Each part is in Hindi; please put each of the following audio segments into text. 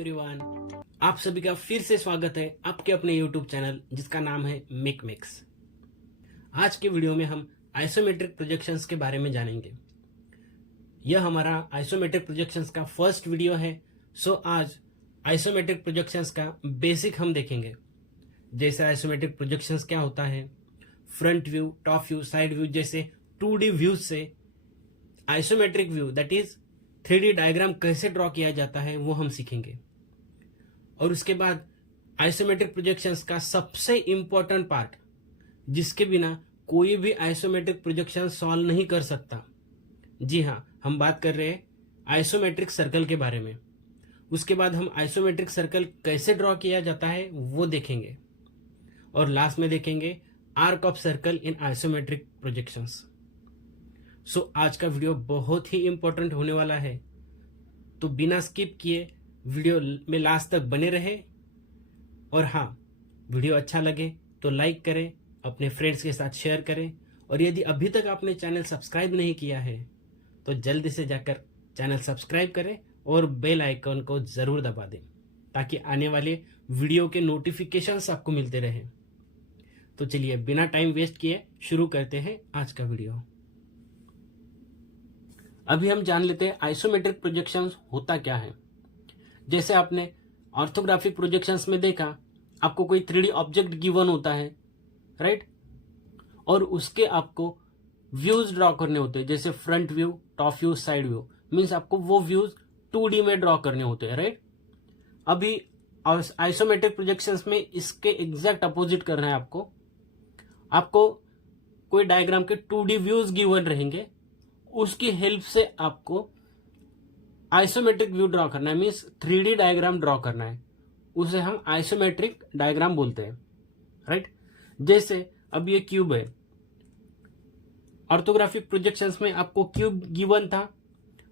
एवरीवन, आप सभी का फिर से स्वागत है आपके अपने YouTube चैनल जिसका नाम है मेक मेक्स। आज के वीडियो में हम आइसोमेट्रिक प्रोजेक्शंस के बारे में जानेंगे। यह हमारा आइसोमेट्रिक प्रोजेक्शंस का फर्स्ट वीडियो है। सो आज आइसोमेट्रिक प्रोजेक्शंस का बेसिक हम देखेंगे, जैसे आइसोमेट्रिक प्रोजेक्शंस क्या होता है, front view, top view, side view जैसे 2D व्यूज से isometric view that is 3D diagram कैसे ड्रॉ किया जाता है वो हम सीखेंगे। और उसके बाद आइसोमेट्रिक प्रोजेक्शंस का सबसे इंपॉर्टेंट पार्ट, जिसके बिना कोई भी आइसोमेट्रिक प्रोजेक्शन सॉल्व नहीं कर सकता। जी हाँ, हम बात कर रहे हैं आइसोमेट्रिक सर्कल के बारे में। उसके बाद हम आइसोमेट्रिक सर्कल कैसे ड्रॉ किया जाता है वो देखेंगे, और लास्ट में देखेंगे arc of circle in isometric projections. So आज का वीडियो बहुत ही इंपॉर्टेंट होने वाला है, तो बिना स्किप किए वीडियो में लास्ट तक बने रहे। और हाँ, वीडियो अच्छा लगे तो लाइक करें, अपने फ्रेंड्स के साथ शेयर करें, और यदि अभी तक आपने चैनल सब्सक्राइब नहीं किया है तो जल्दी से जाकर चैनल सब्सक्राइब करें और बेल आइकन को ज़रूर दबा दें ताकि आने वाले वीडियो के नोटिफिकेशंस आपको मिलते रहें। तो चलिए बिना टाइम वेस्ट किए शुरू करते हैं आज का वीडियो। अभी हम जान लेते हैं आइसोमेट्रिक प्रोजेक्शंस होता क्या है। जैसे आपने ऑर्थोग्राफिक प्रोजेक्शंस में देखा, आपको कोई 3D ऑब्जेक्ट गिवन होता है, राइट, और उसके आपको व्यूज ड्रॉ करने होते हैं, जैसे front view, top view, side view. Means आपको वो व्यूज 2D में ड्रॉ करने होते हैं, राइट। अभी आइसोमेट्रिक प्रोजेक्शंस में इसके एग्जैक्ट अपोजिट करना है आपको कोई डायग्राम के 2D व्यूज गिवन रहेंगे, उसकी हेल्प से आपको आइसोमेट्रिक व्यू ड्रॉ करना है, मीन्स 3D डायग्राम ड्रॉ करना है। उसे हम आइसोमेट्रिक डायग्राम बोलते हैं, राइट। जैसे अब ये क्यूब है, ऑर्थोग्राफिक प्रोजेक्शंस में आपको क्यूब गिवन था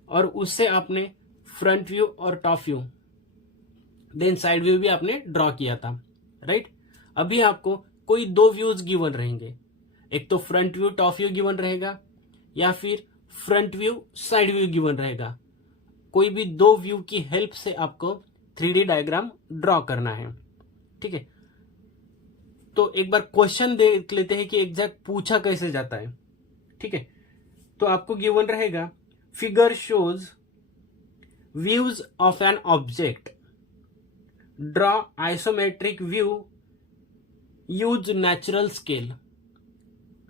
और उससे आपने फ्रंट व्यू और top view then side view भी आपने ड्रॉ किया था, राइट। अभी आपको कोई 2 व्यूज गिवन रहेंगे, एक तो front view top view given रहेगा या फिर front view side view given रहेगा। कोई भी 2 व्यू की हेल्प से आपको 3D डायग्राम ड्रॉ करना है, ठीक है। तो एक बार क्वेश्चन देख लेते हैं कि एग्जैक्ट पूछा कैसे जाता है, ठीक है। तो आपको गिवन रहेगा, figure shows views of an object, draw isometric view, use natural scale,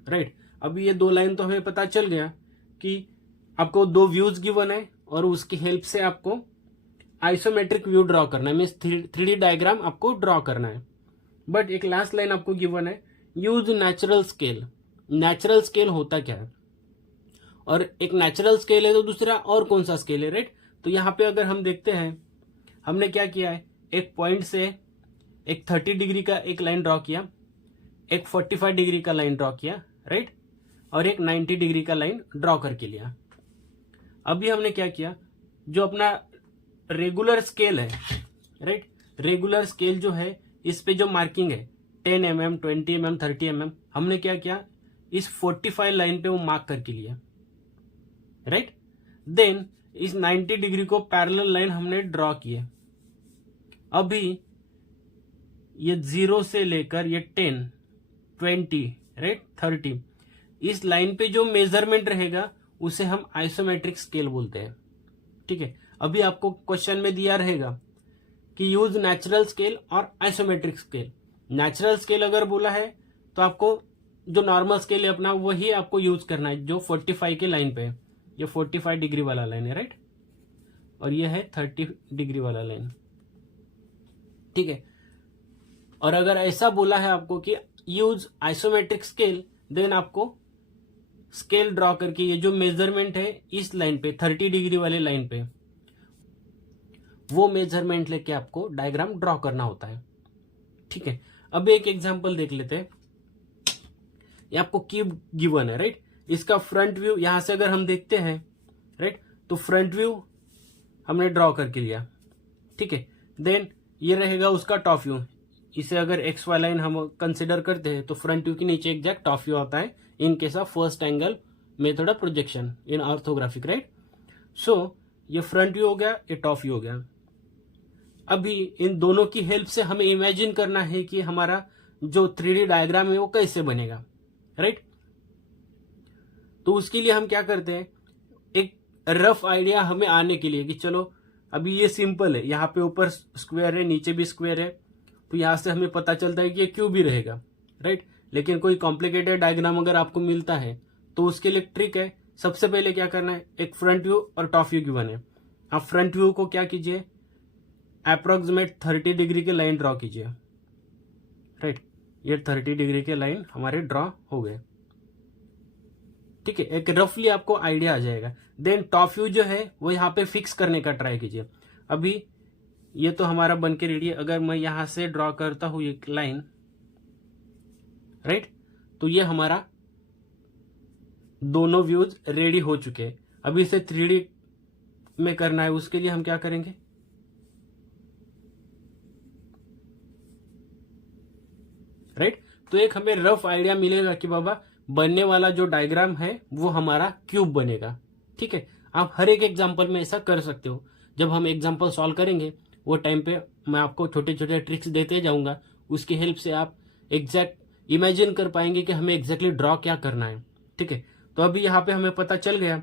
right. अभी ये 2 लाइन तो हमें पता चल गया कि आपको 2 व्यूज गिवन है और उसकी हेल्प से आपको आइसोमेट्रिक व्यू ड्रॉ करना है, मीन्स 3D डायग्राम आपको ड्रॉ करना है। बट एक लास्ट लाइन आपको गिवन है, use natural scale. Natural scale होता क्या है, और एक नेचुरल स्केल है तो दूसरा और कौन सा स्केल है, राइट। तो यहाँ पे अगर हम देखते हैं, हमने क्या किया है, एक पॉइंट से एक 30 डिग्री का एक लाइन ड्रॉ किया, एक 45 डिग्री का लाइन ड्रॉ किया, राइट, और एक 90 डिग्री का लाइन ड्रॉ करके लिया। अभी हमने क्या किया, जो अपना रेगुलर स्केल है, राइट, रेगुलर स्केल जो है इस पे जो मार्किंग है 10 mm, 20 mm, 30 mm, हमने क्या किया, इस 45 लाइन पे वो मार्क करके लिया, राइट। देन इस 90 डिग्री को पैरेलल लाइन हमने ड्रॉ किए। अभी ये 0 से लेकर ये 10, 20, राइट, 30, इस लाइन पे जो मेजरमेंट रहेगा उसे हम आइसोमेट्रिक स्केल बोलते हैं, ठीक है। अभी आपको क्वेश्चन में दिया रहेगा कि यूज नेचुरल स्केल और आइसोमेट्रिक स्केल। नेचुरल स्केल अगर बोला है तो आपको जो नॉर्मल स्केल है अपना वही आपको यूज करना है, जो 45 के लाइन पे है। ये 45 डिग्री वाला लाइन है, राइट, और ये है 30 डिग्री वाला लाइन, ठीक है। और अगर ऐसा बोला है आपको कि यूज आइसोमेट्रिक स्केल, देन आपको स्केल ड्रॉ करके ये जो मेजरमेंट है इस लाइन पे 30 डिग्री वाले लाइन पे, वो मेजरमेंट लेके आपको डायग्राम ड्रॉ करना होता है, ठीक है। अब एक एग्जांपल देख लेते हैं। ये आपको क्यूब गिवन है, राइट। इसका फ्रंट व्यू यहां से अगर हम देखते हैं, राइट, तो फ्रंट व्यू हमने ड्रॉ करके लिया, ठीक है। देन ये रहेगा उसका टॉप व्यू। इसे अगर एक्स वाई लाइन हम कंसिडर करते हैं तो फ्रंट व्यू के नीचे एग्जैक्ट टॉप व्यू आता है in case of first angle method of projection in orthographic, right. So ये फ्रंट व्यू हो गया, ये टॉप व्यू हो गया। अभी इन दोनों की हेल्प से हमें इमेजिन करना है कि हमारा जो 3D डायग्राम है वो कैसे बनेगा, राइट। तो उसके लिए हम क्या करते हैं, एक रफ आइडिया हमें आने के लिए कि चलो अभी ये सिंपल है, यहाँ पे ऊपर स्क्वायर है, नीचे भी स्क्वायर है, तो यहां से हमें पता चलता है कि ये क्यूब ही रहेगा, राइट। लेकिन कोई कॉम्प्लिकेटेड डायग्राम अगर आपको मिलता है तो उसके लिए ट्रिक है, सबसे पहले क्या करना है, एक फ्रंट व्यू और टॉप व्यू गिवन है। आप फ्रंट व्यू को क्या कीजिए, अप्रोक्सीमेट 30 डिग्री के लाइन ड्रॉ कीजिए, राइट। ये 30 डिग्री के लाइन हमारे ड्रॉ हो गए, ठीक है। एक रफली आपको आइडिया आ जाएगा। देन टॉप व्यू जो है वो यहाँ पे फिक्स करने का ट्राई कीजिए। अभी ये तो हमारा बन के रेडी है। अगर मैं यहां से ड्रॉ करता हूं एक लाइन, राइट, तो ये हमारा दोनों व्यूज रेडी हो चुके हैं। अभी इसे 3D में करना है, उसके लिए हम क्या करेंगे, राइट। तो एक हमें रफ आइडिया मिलेगा कि बाबा बनने वाला जो डायग्राम है वो हमारा क्यूब बनेगा, ठीक है। आप हर एक एग्जांपल में ऐसा कर सकते हो। जब हम एग्जांपल सॉल्व करेंगे वो टाइम पे मैं आपको छोटे छोटे ट्रिक्स देते जाऊंगा, उसकी हेल्प से आप एग्जैक्ट इमेजिन कर पाएंगे कि हमें एग्जैक्टली ड्रॉ क्या करना है, ठीक है। तो अभी यहाँ पे हमें पता चल गया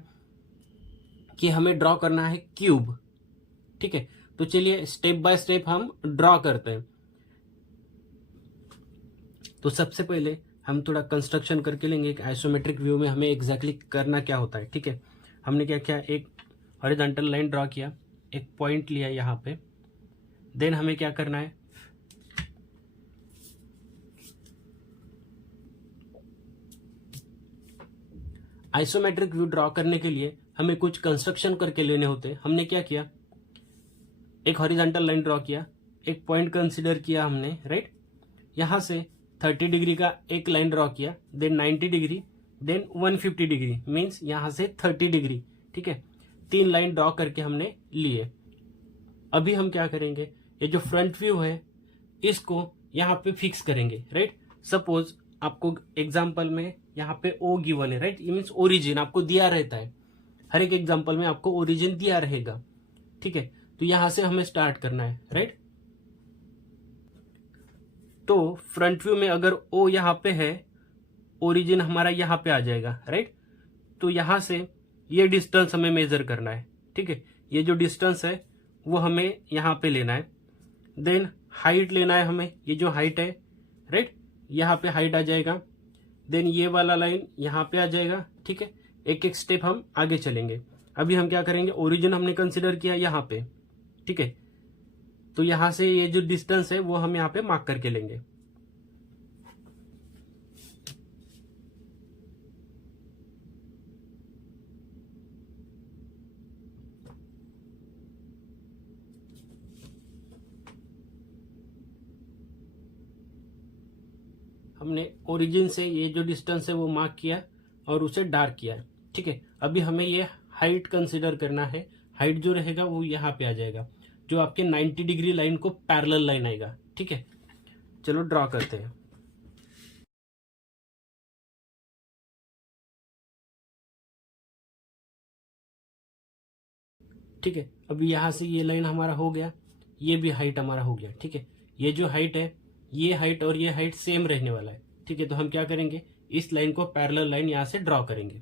कि हमें ड्रॉ करना है क्यूब, ठीक है। तो चलिए स्टेप बाय स्टेप हम ड्रॉ करते हैं। तो सबसे पहले हम थोड़ा कंस्ट्रक्शन करके लेंगे। एक आइसोमेट्रिक व्यू में हमें एग्जैक्टली करना क्या होता है, ठीक है। हमने क्या किया, एक हॉरिजॉन्टल लाइन ड्रॉ किया, एक पॉइंट लिया यहाँ पे। देन हमें क्या करना है, आइसोमेट्रिक व्यू ड्रॉ करने के लिए हमें कुछ कंस्ट्रक्शन करके लेने होते हैं। हमने क्या किया, एक हॉरिजॉन्टल लाइन ड्रॉ किया, एक पॉइंट कंसीडर किया हमने, राइट। यहां से 30 डिग्री का एक लाइन ड्रॉ किया, then 90 degree, then 150 degree, means यहां से 30 डिग्री, ठीक है। 3 लाइन ड्रॉ करके हमने लिए। अभी हम क्या करेंगे, ये जो फ्रंट व्यू है इसको यहाँ पे फिक्स करेंगे, राइट। सपोज आपको एग्जाम्पल में यहाँ पे ओ गिवन है, राइट, मीन्स ओरिजिन आपको दिया रहता है। हर एक एग्जाम्पल में आपको ओरिजिन दिया रहेगा, ठीक है। तो यहां से हमें स्टार्ट करना है, राइट। तो फ्रंट व्यू में अगर ओ यहाँ पे है, ओरिजिन हमारा यहाँ पे आ जाएगा, राइट। तो यहां से ये डिस्टेंस हमें मेजर करना है, ठीक है। ये जो डिस्टेंस है वो हमें यहाँ पे लेना है। देन हाइट लेना है हमें, ये जो हाइट है, राइट, यहाँ पे हाइट आ जाएगा। देन ये वाला लाइन यहाँ पे आ जाएगा, ठीक है। एक एक स्टेप हम आगे चलेंगे। अभी हम क्या करेंगे, ओरिजिन हमने कंसिडर किया यहाँ पे, ठीक है। तो यहां से ये जो डिस्टेंस है वो हम यहाँ पे मार्क करके लेंगे। हमने ओरिजिन से ये जो डिस्टेंस है वो मार्क किया और उसे डार्क किया, ठीक है। अभी हमें ये हाइट कंसिडर करना है। हाइट जो रहेगा वो यहाँ पे आ जाएगा, जो आपके 90 डिग्री लाइन को पैरेलल लाइन आएगा, ठीक है। चलो ड्रॉ करते हैं। ठीक है, अभी यहां से ये लाइन हमारा हो गया, ये भी हाइट हमारा हो गया, ठीक है। ये जो हाइट है, ये हाइट और ये हाइट सेम रहने वाला है, ठीक है। तो हम क्या करेंगे, इस लाइन को पैरेलल लाइन यहां से ड्रॉ करेंगे।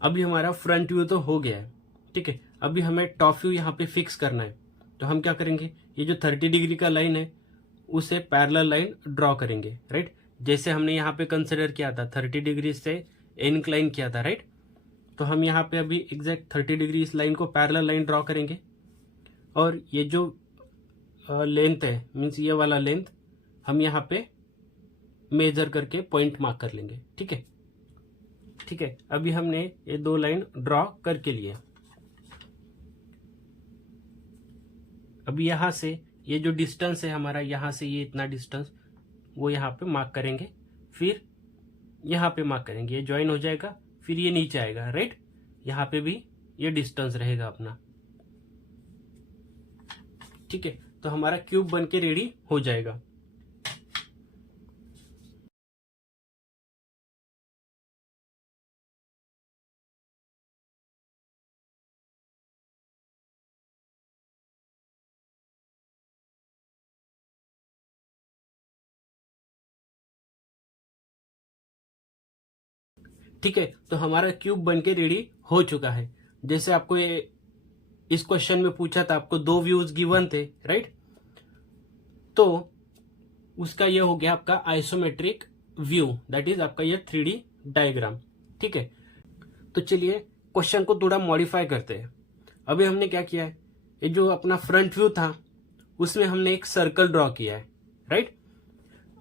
अभी हमारा फ्रंट व्यू तो हो गया है, ठीक है। अभी हमें टॉप व्यू यहाँ पे फिक्स करना है। तो हम क्या करेंगे, ये जो 30 डिग्री का लाइन है उसे पैरेलल लाइन ड्रॉ करेंगे, राइट। जैसे हमने यहाँ पे कंसिडर किया था 30 डिग्री से इनक्लाइन किया था, राइट। तो हम यहाँ पे अभी एग्जैक्ट 30 डिग्री इस लाइन को पैरेलल लाइन ड्रॉ करेंगे। और ये जो लेंथ है, मीन्स ये वाला लेंथ हम यहाँ पे मेजर करके पॉइंट मार्क कर लेंगे, ठीक है। ठीक है, अभी हमने ये 2 लाइन ड्रॉ करके लिए। अभी यहां से ये जो डिस्टेंस है हमारा, यहां से ये इतना डिस्टेंस वो यहाँ पे मार्क करेंगे, फिर यहाँ पे मार्क करेंगे, ये ज्वाइन हो जाएगा, फिर ये नीचे आएगा, राइट। यहाँ पे भी ये डिस्टेंस रहेगा अपना, ठीक है। तो हमारा क्यूब बन के रेडी हो जाएगा। ठीक है, तो हमारा क्यूब बनके रेडी हो चुका है। जैसे आपको ये इस क्वेश्चन में पूछा था, आपको 2 व्यूज गिवन थे, राइट। तो उसका ये हो गया आपका आइसोमेट्रिक व्यू, दैट इज आपका ये 3D डायग्राम। ठीक है, तो चलिए क्वेश्चन को थोड़ा मॉडिफाई करते हैं। अभी हमने क्या किया है, ये जो अपना फ्रंट व्यू था उसमें हमने एक सर्कल ड्रॉ किया है, राइट।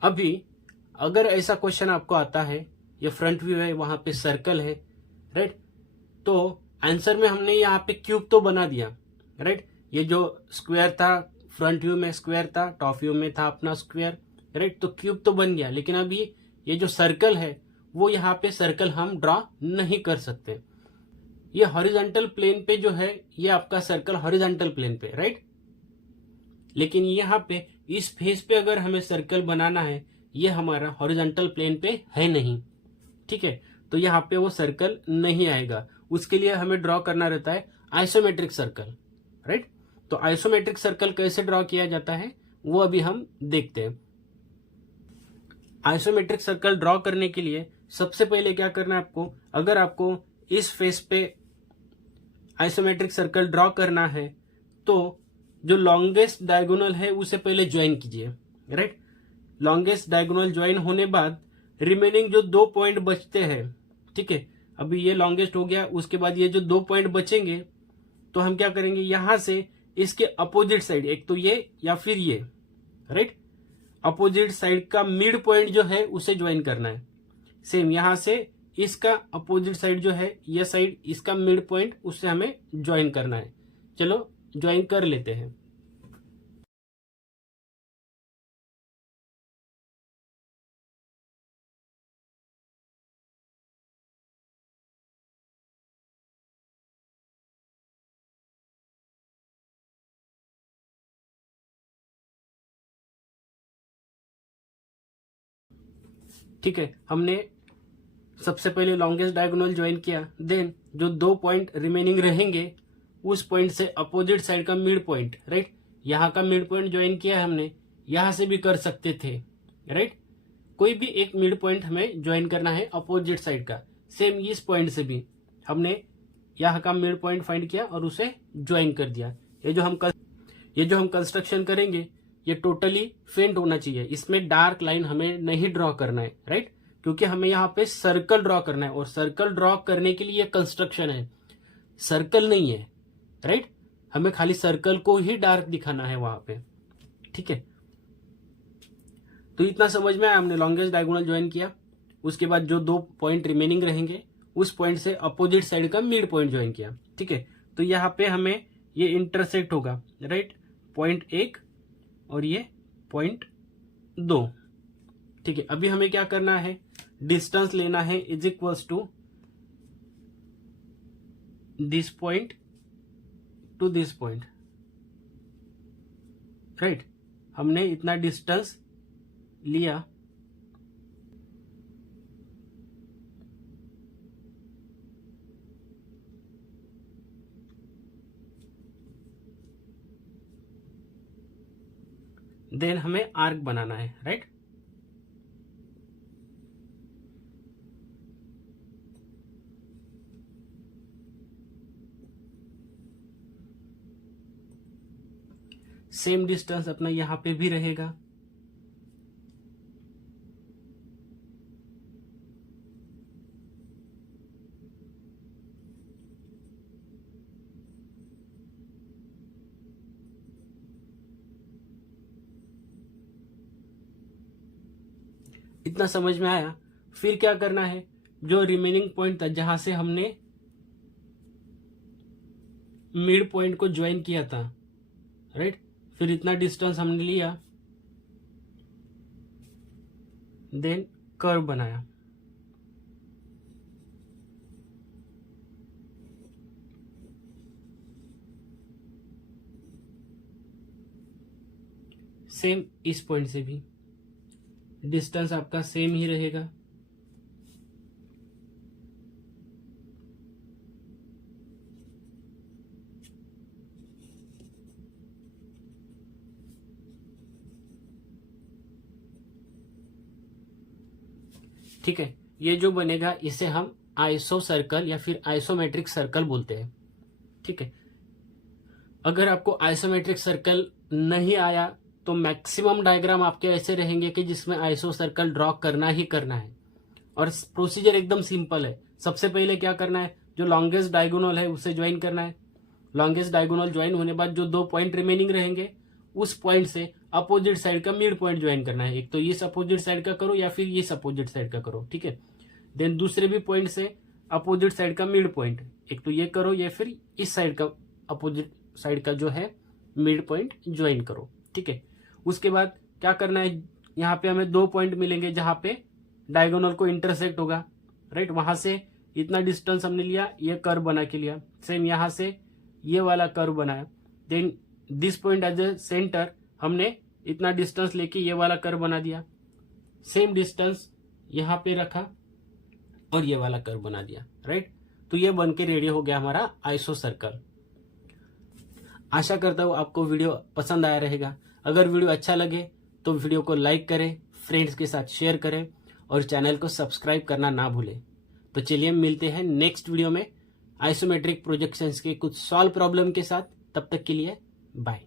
अभी अगर ऐसा क्वेश्चन आपको आता है, ये फ्रंट व्यू है, वहां पे सर्कल है, राइट, तो आंसर में हमने यहाँ पे क्यूब तो बना दिया, राइट। ये जो स्क्वायर था, फ्रंट व्यू में स्क्वायर था, टॉप व्यू में था अपना स्क्वायर, राइट, तो क्यूब तो बन गया। लेकिन अभी ये जो सर्कल है वो यहाँ पे सर्कल हम ड्रॉ नहीं कर सकते। ये हॉरिजॉन्टल प्लेन पे जो है ये आपका सर्कल हॉरिजॉन्टल प्लेन पे, राइट। लेकिन यहाँ पे इस फेस पे अगर हमें सर्कल बनाना है, ये हमारा हॉरिजॉन्टल प्लेन पे है नहीं, ठीक है, तो यहाँ पे वो सर्कल नहीं आएगा। उसके लिए हमें ड्रॉ करना रहता है आइसोमेट्रिक सर्कल, राइट। तो आइसोमेट्रिक सर्कल कैसे ड्रॉ किया जाता है वो अभी हम देखते हैं। आइसोमेट्रिक सर्कल ड्रॉ करने के लिए सबसे पहले क्या करना है आपको, अगर आपको इस फेस पे आइसोमेट्रिक सर्कल ड्रॉ करना है तो जो लॉन्गेस्ट डायगोनल है उसे पहले ज्वाइन कीजिए, राइट। लॉन्गेस्ट डायगोनल ज्वाइन होने बाद रिमेनिंग जो 2 पॉइंट बचते हैं, ठीक है, अभी ये लॉन्गेस्ट हो गया, उसके बाद ये जो 2 पॉइंट बचेंगे तो हम क्या करेंगे, यहां से इसके अपोजिट साइड, एक तो ये या फिर ये, राइट, अपोजिट साइड का मिड पॉइंट जो है उसे ज्वाइन करना है। सेम यहां से इसका अपोजिट साइड जो है, ये साइड, इसका मिड पॉइंट, उससे हमें ज्वाइन करना है। चलो ज्वाइन कर लेते हैं। ठीक है, हमने सबसे पहले लॉन्गेस्ट डायगोनल ज्वाइन किया, देन जो 2 पॉइंट रिमेनिंग रहेंगे उस पॉइंट से अपोजिट साइड का मिड पॉइंट, राइट, यहाँ का मिड पॉइंट ज्वाइन किया हमने, यहां से भी कर सकते थे, राइट, कोई भी एक मिड पॉइंट हमें ज्वाइन करना है अपोजिट साइड का। सेम इस पॉइंट से भी हमने यहाँ का मिड पॉइंट फाइंड किया और उसे ज्वाइन कर दिया। ये जो हम कंस्ट्रक्शन करेंगे ये टोटली फेंट होना चाहिए, इसमें डार्क लाइन हमें नहीं ड्रॉ करना है, राइट, क्योंकि हमें यहाँ पे सर्कल ड्रॉ करना है और सर्कल ड्रॉ करने के लिए कंस्ट्रक्शन है, सर्कल नहीं है, राइट। हमें खाली सर्कल को ही डार्क दिखाना है वहां पे, ठीक है। तो इतना समझ में आया, हमने लॉन्गेस्ट डायगोनल ज्वाइन किया, उसके बाद जो 2 पॉइंट रिमेनिंग रहेंगे उस पॉइंट से अपोजिट साइड का मिड पॉइंट ज्वाइन किया, ठीक है। तो यहाँ पे हमें ये इंटरसेक्ट होगा, राइट, पॉइंट 1 और ये पॉइंट 2, ठीक है। अभी हमें क्या करना है, डिस्टेंस लेना है is equals to this point to this point, right. हमने इतना डिस्टेंस लिया, देन हमें आर्क बनाना है, राइट। सेम डिस्टेंस अपना यहां पे भी रहेगा, इतना समझ में आया। फिर क्या करना है, जो रिमेनिंग पॉइंट था जहां से हमने मिड पॉइंट को ज्वाइन किया था, राइट, फिर इतना डिस्टेंस हमने लिया, देन कर्व बनाया, सेम इस पॉइंट से भी डिस्टेंस आपका सेम ही रहेगा, ठीक है। ये जो बनेगा इसे हम आइसो सर्कल या फिर आइसोमेट्रिक सर्कल बोलते हैं। ठीक है, अगर आपको आइसोमेट्रिक सर्कल नहीं आया तो मैक्सिमम डायग्राम आपके ऐसे रहेंगे कि जिसमें आइसो सर्कल ड्रॉ करना ही करना है। और प्रोसीजर एकदम सिंपल है। सबसे पहले क्या करना है, जो लॉन्गेस्ट डायगोनल है उसे ज्वाइन करना है। लॉन्गेस्ट डायगोनल ज्वाइन होने बाद जो 2 पॉइंट रिमेनिंग रहेंगे उस पॉइंट से अपोजिट साइड का मिड पॉइंट ज्वाइन करना है। एक तो इस अपोजिट साइड का करो या फिर इस अपोजिट साइड का करो। ठीक है, देन दूसरे भी पॉइंट से अपोजिट साइड का मिड पॉइंट, एक तो ये करो या फिर इस साइड का अपोजिट साइड का जो है मिड पॉइंट ज्वाइन करो। ठीक है, उसके बाद क्या करना है, यहाँ पे हमें 2 पॉइंट मिलेंगे जहां पे डायगोनल को इंटरसेक्ट होगा। राइट, वहां से इतना डिस्टेंस हमने लिया, ये कर्व बना के लिया। सेम यहां से ये वाला कर्व बनाया। Then this point as a centre हमने इतना डिस्टेंस लेके ये वाला कर्व बना दिया। सेम डिस्टेंस यहाँ पे रखा और ये वाला कर्व बना दिया। राइट, तो ये बन के रेडी हो गया हमारा आइसो सर्कल। आशा करता हूं आपको वीडियो पसंद आया रहेगा। अगर वीडियो अच्छा लगे तो वीडियो को लाइक करें, फ्रेंड्स के साथ शेयर करें और चैनल को सब्सक्राइब करना ना भूलें। तो चलिए मिलते हैं नेक्स्ट वीडियो में आइसोमेट्रिक प्रोजेक्शंस के कुछ सॉल्व प्रॉब्लम के साथ। तब तक के लिए बाय।